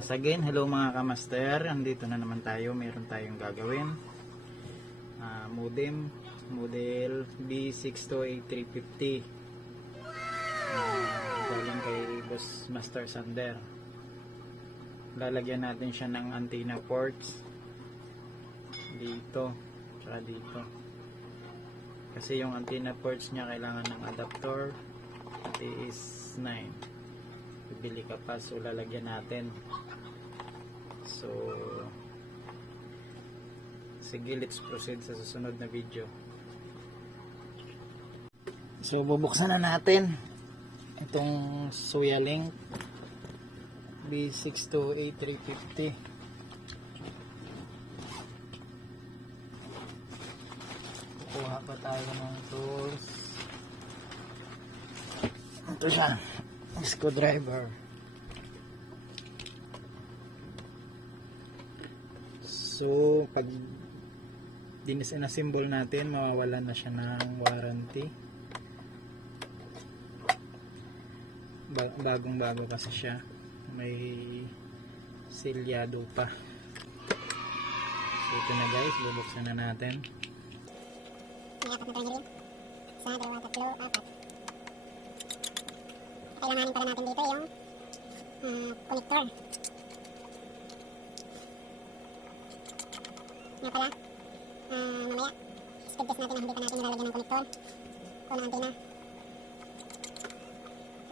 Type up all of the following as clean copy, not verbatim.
Once again, hello mga kamaster. Andito na naman tayo. Meron tayong gagawin. Model B628-350. Galing kay Boss Master Sander. Lalagyan natin siya ng antenna ports. Dito. Tsaka dito. Kasi yung antenna ports niya kailangan ng adapter. TS9. Bibili ka pa, so lalagyan natin. So sige, let's proceed sa susunod na video. So bubuksan na natin itong Suya Link B628-350. Kukuha pa tayo ng tools. Ito siya, screwdriver. So pag dinis-assemble natin, mawawalan na siya ng warranty. Bagong-bago kasi siya, may silyado pa. So ito na guys, bubuksan na natin. May apat na tornilyo. Isa, dalawa, tatlo, apat. Kailanganin pala natin dito yung connector. Nga pala, mamaya speed test natin na hindi pa natin nilalagyan ng connector o ng antenna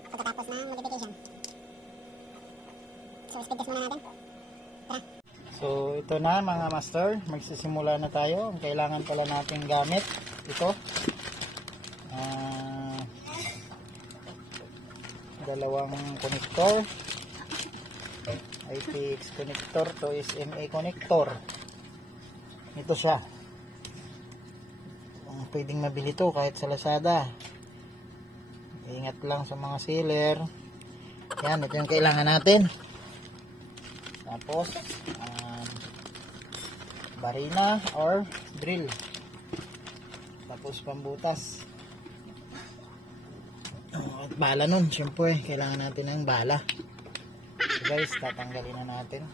pagkatapos ng modification. So speed test muna natin. Tara. So ito na mga master, magsisimula na tayo. Ang kailangan pala natin gamit ito, dalawang connector, IPX connector to SMA connector. Ito siya. Pwedeng mabili to kahit sa Lazada. Ingat lang sa mga seller. Yan, ito yung kailangan natin. Tapos barina or drill. Tapos pambutas. At bala nun, syempre kailangan natin ng bala. So guys, tatanggalin na natin.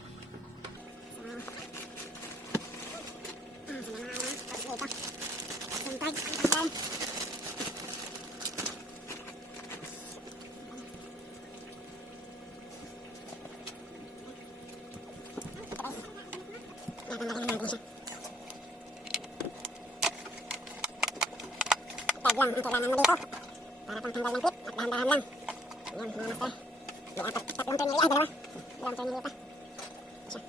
Tag lang ang kailangan mo dito para pang tanggal ng clip at dahan-dahan lang. Yan mga master. May tatlong tornilyo, dalawang tornilyo pa. Siya.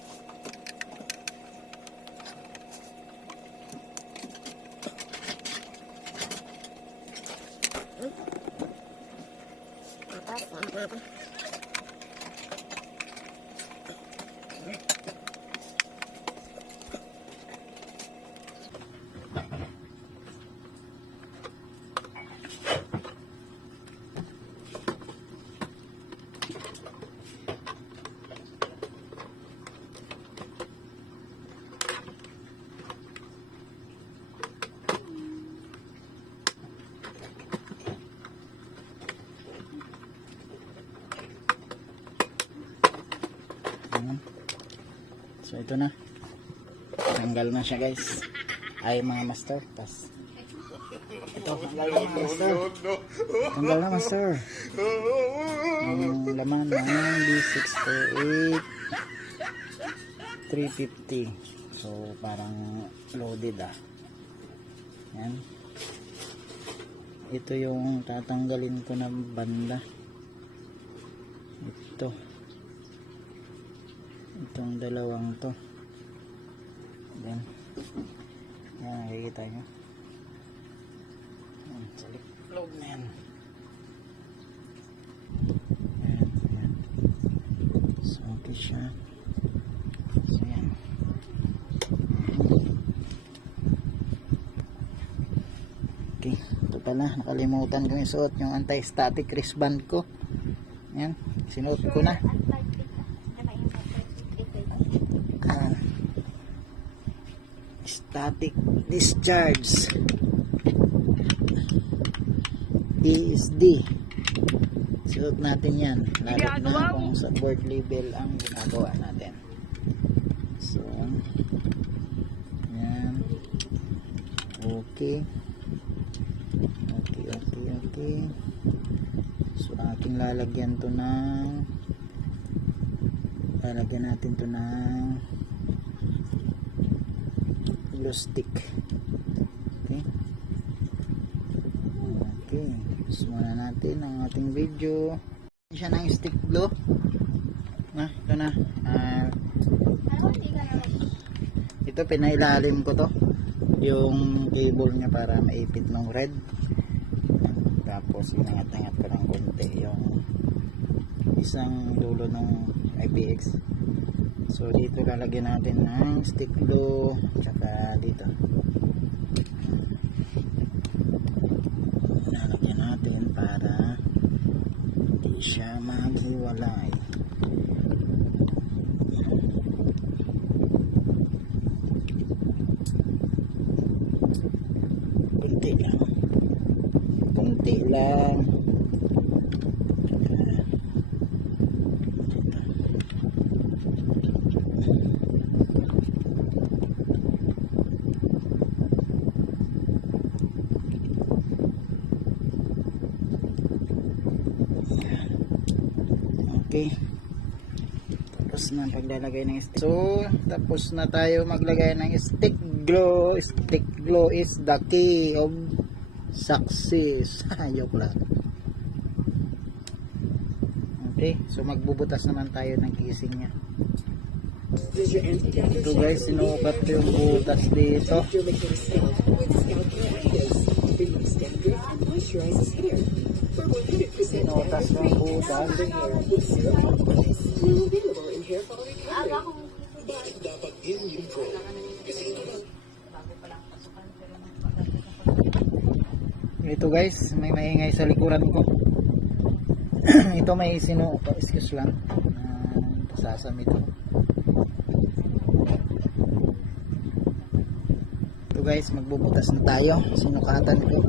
Tapos yan natin. So ito na, tanggal na siya guys. Ay mga master, tas ito, tanggal na master. Tanggal na master. Ang laman ng B628-350. So parang loaded yan. Ito yung tatanggalin ko na banda. Itong dalawang to. Yan. Yan, nakikita nyo. Yan, sa loob na yan. Yan, yan. So, okay siya. So, yan. Okay, ito pala. Nakalimutan ko yung suot yung anti-static wristband ko. Yan, sinuot ko na. Static discharge ESD. Suot natin yan. Lalo na kung sa board level ang ginagawa natin. So yan, okay. So ating lalagyan natin to ng glue stick. Okay, gusto muna natin ang ating video. Siya ng stick glue na, ito na. Ito pinailalim ko to yung cable niya para maipit ng red, tapos inangat-angat ko ng konti yung isang dulo ng IPX. So dito lalagyan natin ng stick glue, saka dito lalagyan natin para hindi siya maghiwalay. Kunti lang. Okay. Tapos na paglalagay ng stick. So, tapos na tayo maglagay ng stick glue. Stick glue is the key of success. Joke lang. Okay, so magbubutas naman tayo ng casing niya. Ito guys, sinukat yung butas dito. Sinutas yung butas. Ito guys, may maingay sa likuran ko. Ito may excuse lang, sasam ito. Ito guys, magbubutas na tayo. Sinukatan ko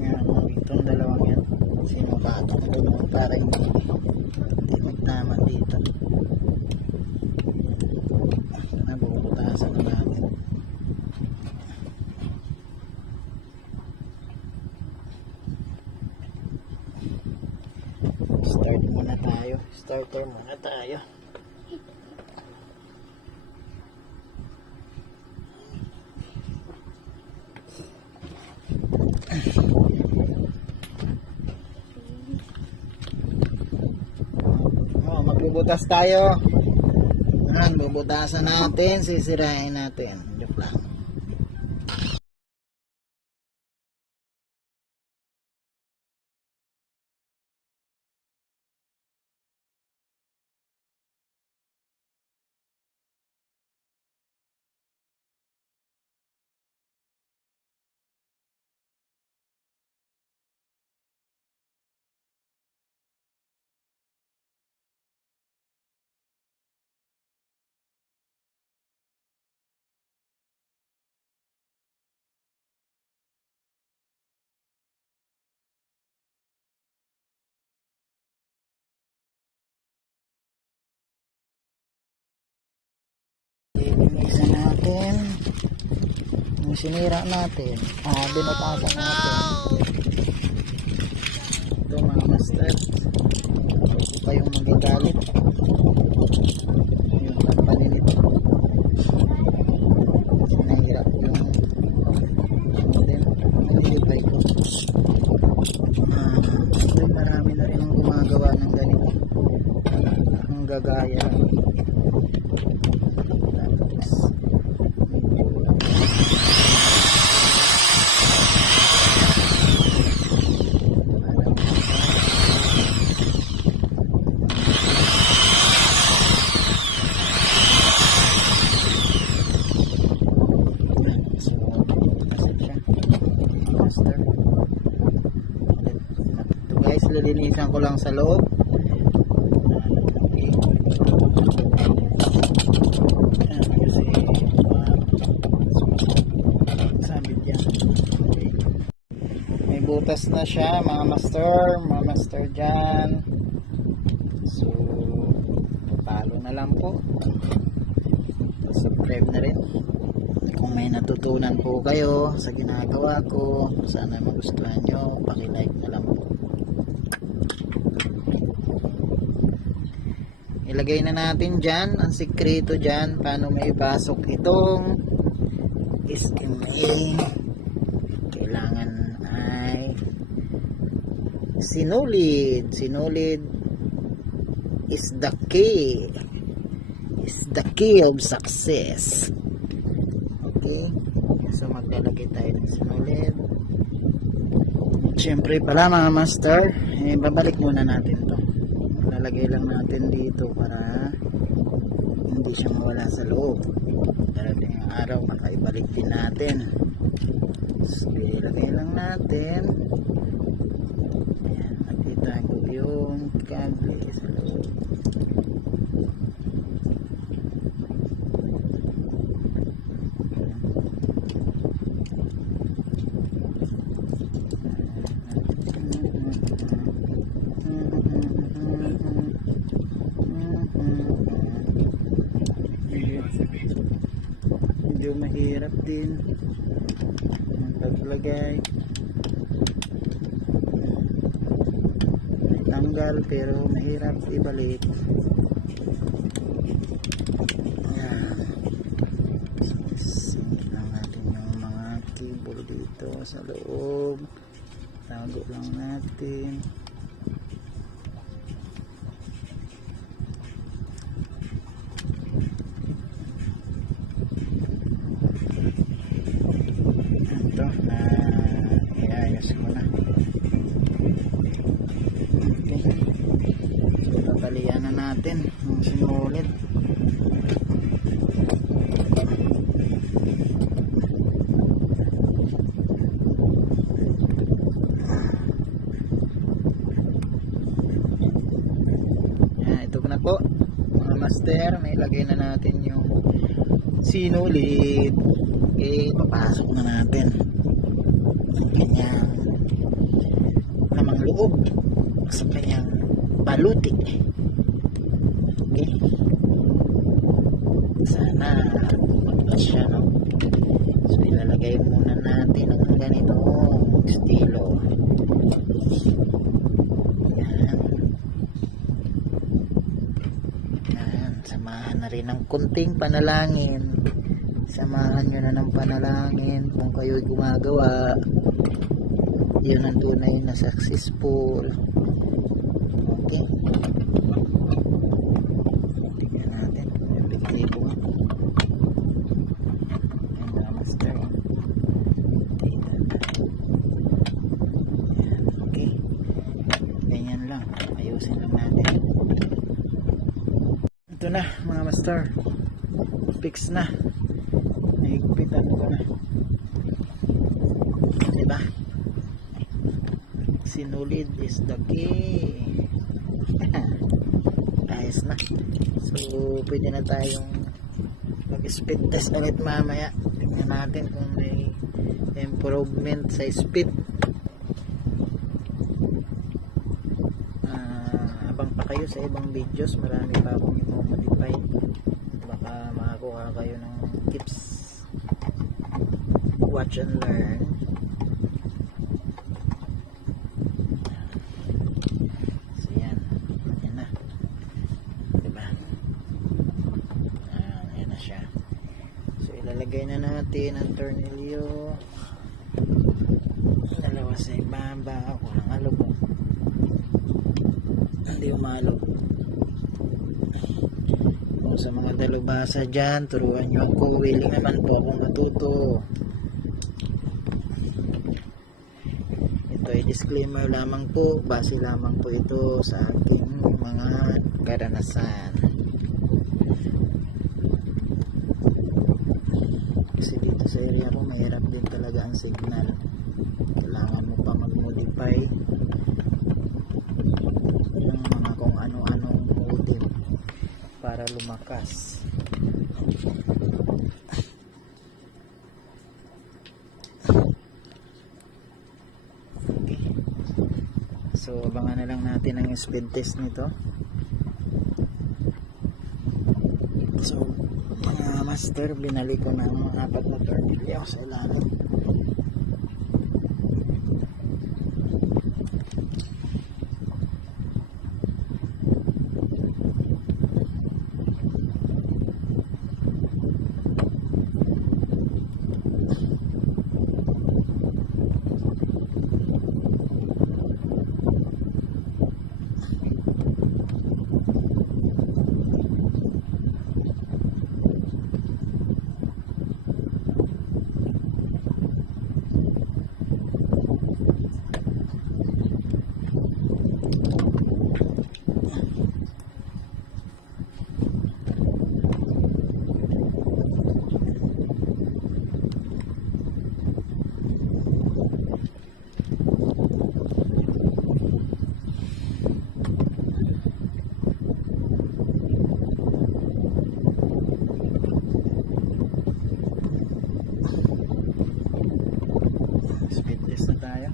yan, itong dalawang yan, sinukatan ko para hindi magtama dito. Nabubutasan na natin. Starter muna tayo. Magbubutas tayo. Bubutasan natin, sisirain natin. Joke lang. Isa natin yung sinira natin, binutasan natin. Ito mga master, ito pa yung magagalit yung company nito. Sinahirap yung model, nilibay ko. Ito marami na rin ang gumagawa ng ganito, ang gagaya. Guys, lilinisan ko lang sa loob. May butas na siya mga master dyan. So, follow na lang po. Subscribe na rin. Kung may natutunan po kayo sa ginagawa ko, sana magustuhan nyo, paki-like na lang po. Ilagay na natin dyan ang sikreto dyan, paano may pasok itong SMA. Kailangan ay sinulid. Sinulid is the key. Is the key of success. Okay, so maglalagay tayo ng sinulid. Siyempre pala mga master, babalik muna natin to. Lalagay lang natin dito para hindi siya mawala sa loob. Darating ang araw, makaibalik din natin. So, ilagay lang natin. Ayan, nakita ko yung kable sa loob. Medyo mahirap din ang paglagay. May tanggal pero mahirap ibalik. Ayan. Singit lang natin yung mga cable dito sa loob. Tago lang natin. Ito na iayos ko na. Okay, so tatalian na natin yung sinulid. Ito na po mga master, may lagay na natin yung sinulid. Okay, papasok na natin ang kanyang lamang loob sa kanyang baluti. Okay, sana magpas siya, no? So ilalagay muna natin ang ganitong estilo. Yan, samahan na rin ng kunting panalangin. Samahan nyo na ng panalangin kung kayo'y gumagawa. Yun ang tunay na successful. Okay, tingnan natin kung epektibo. Ayan na master. Tingnan natin. Okay, ganyan lang, ayusin lang natin. Ito na mga master, fix na. Naigpitan ko na, diba? Sinulid is the key. Ayos na. So pwede na tayong mag speed test ulit mamaya. Tingnan natin kung may improvement sa speed. Abang pa kayo sa ibang videos, marami pa akong i-modify. Baka makakuha kayo ng tips. Watch and learn. So yan, yan na, diba? Yan na siya. So ilalagay na natin ang tornilyo, dalawa sa ibaba. Walang alog, hindi umalog. Kung sa mga dalubhasa dyan, turuan nyo ako. Willing naman po akong matuto. Ay disclaimer lamang po, base lamang po ito sa ating mga karanasan. Kasi dito sa area ko mahirap din talaga ang signal. Kailangan mo pa mag-modify ng mga kung ano-anong modem para lumakas. So abangan na lang natin ang speed test nito. master, binalik ko na ang mga 4 na tornilyo sa ilalim. Speed test na tayo.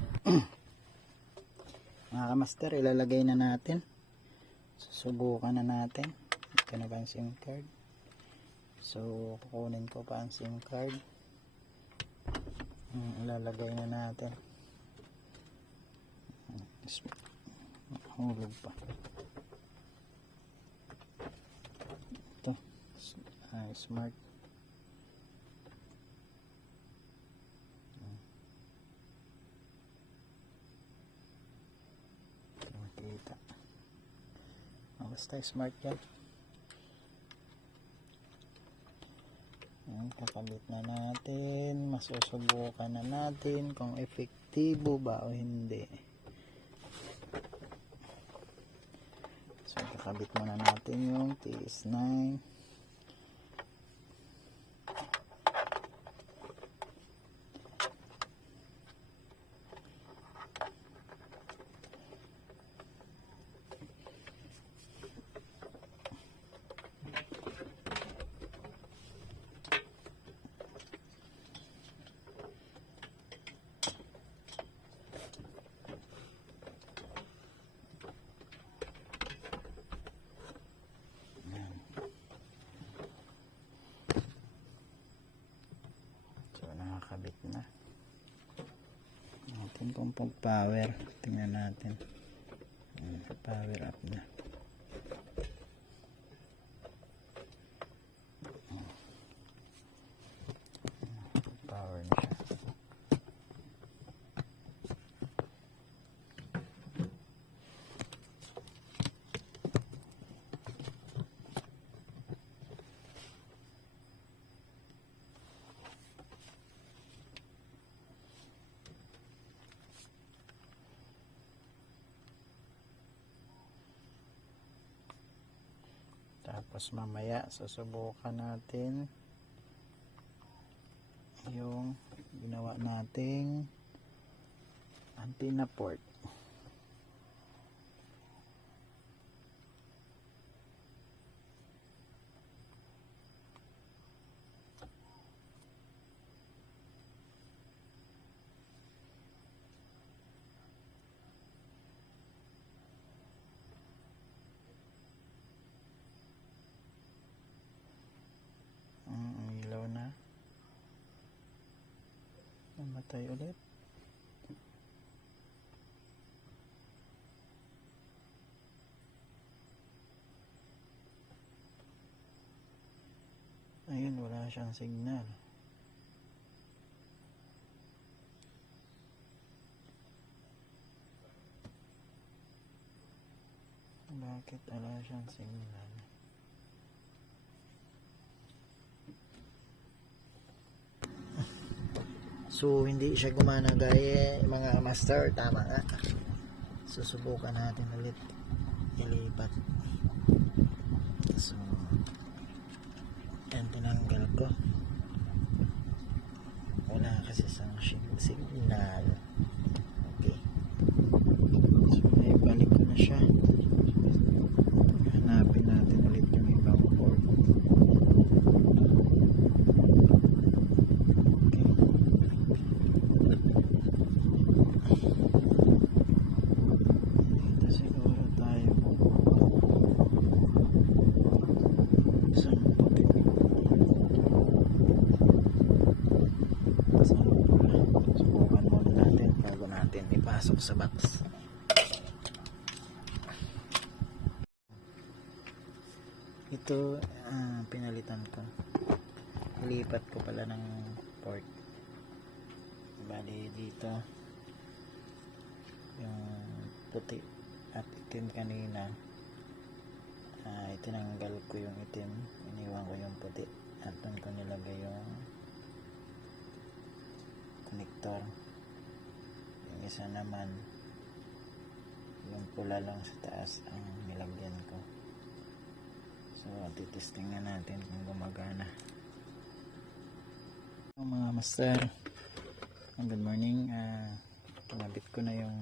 Mga kamaster, ilalagay na natin. Susubukan na natin. Ito na ba ang SIM card? So, kukunin ko pa ang SIM card. Ilalagay na natin. Hulog pa. Ito. Smart. Makita. Basta smart yan. Kakabit na natin. Masusubukan na natin kung epektibo ba o hindi. So kakabit muna natin yung TS9. Nakakabit na natin kung pag power, tingnan natin. Power up na. Power na siya. Tapos mamaya susubukan natin yung ginawa nating antenna port. Ilaw na. Namatay ulit. Ayun, wala siyang signal. Bakit wala siyang signal? So hindi siya gumana gaya mga master, tama nga. Susubukan natin ulit ilipat. So yan, tinanggal ko. Wala kasi sang signal. Okay, so naibalik ko na siya. Hanapin natin ulit yung ibang port. sa box. Ito pinalitan ko, ilipat ko pala ng port. Bali dito yung puti at itim kanina, itinanggal ko yung itim, iniwan ko yung puti at doon ko nilagay yung connector. Yung isa naman yung pula lang sa taas ang nilagyan ko. So titesting na natin kung gumagana. Mga master, good morning. Kinabit ko na yung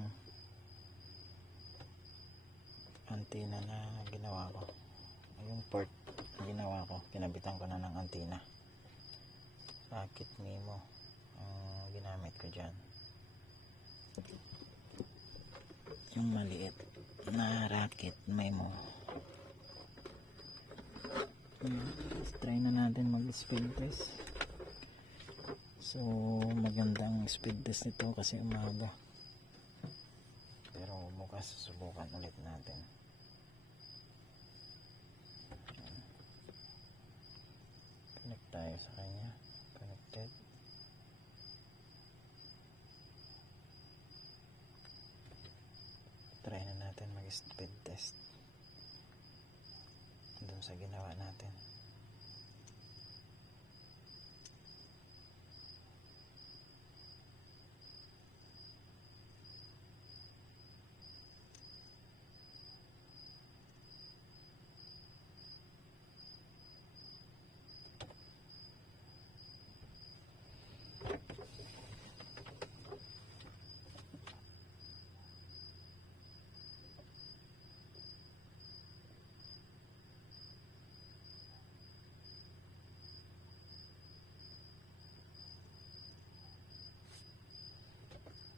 antenna na ginawa ko, yung port na ginawa ko, kinabitan ko na ng antenna. Racket Mimo ang ginamit ko dyan, yung maliit na Racket Mimo. Try na natin mag speed test. So magandang speed test nito kasi umaga, pero bukas susubukan ulit natin. Connect tayo sa kanya. Connected. Try na natin mag speed test doon sa ginawa natin.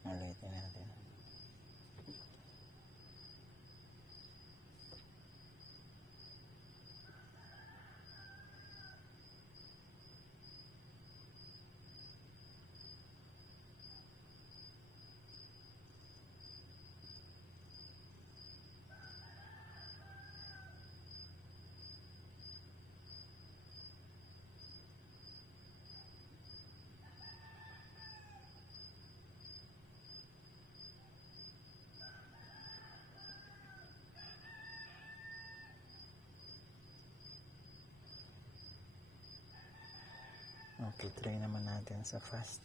Ulitin natin. Okay, try naman natin sa fast.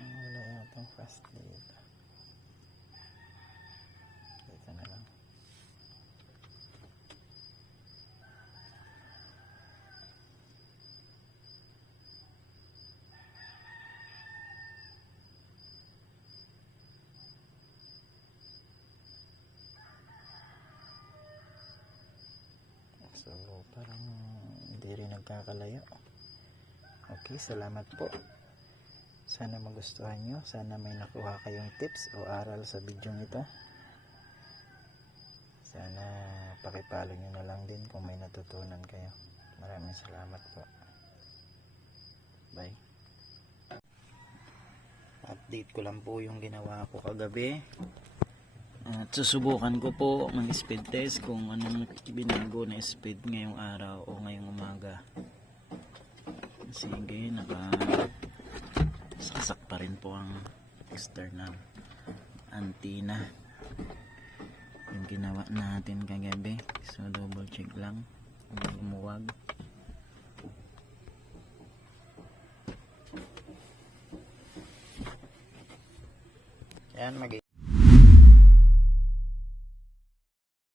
Wala yatang fast dito. Dito na lang. So parang hindi rin nagkakalayo. Okay, salamat po. Sana magustuhan nyo. Sana may nakuha kayong tips o aral sa video nito. Sana pakipalo nyo na lang din kung may natutunan kayo. Maraming salamat po. Bye. Update ko lang po yung ginawa ko kagabi. At susubukan ko po mag-speed test kung anong binago na speed ngayong araw o ngayong umaga. Sige, nakasasak pa rin po ang external antenna yung ginawa natin kagabi. So double check lang kung umuwag. Yan,